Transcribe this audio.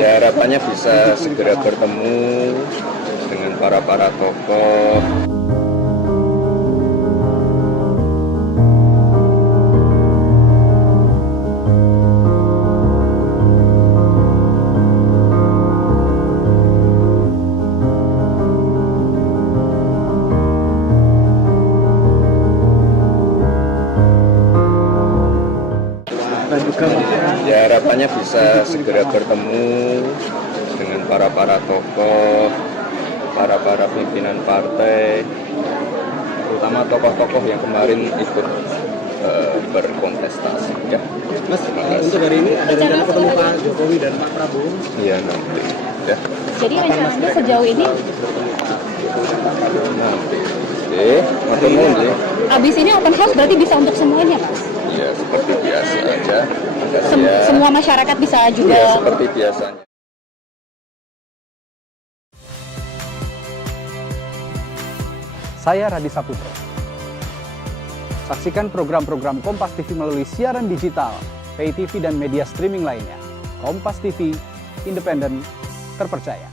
Ya, harapannya bisa segera bertemu dengan para tokoh. Ya, harapannya bisa segera bertemu dengan para tokoh, para pimpinan partai, terutama tokoh-tokoh yang kemarin ikut berkontestasi. Ya. Mas, untuk hari ini ada rencana ketemu Pak Jokowi dan Pak Prabowo? Iya, nanti. Ya. Jadi rencananya sejauh ini Nanti. Ketemu deh. abis ini open house berarti bisa untuk semuanya, Mas? Ya, seperti biasa aja. Ya. Semua masyarakat bisa juga. Ya, seperti biasanya. Saya Radi Saputro. Saksikan program-program Kompas TV melalui siaran digital, pay TV dan media streaming lainnya. Kompas TV, independen, terpercaya.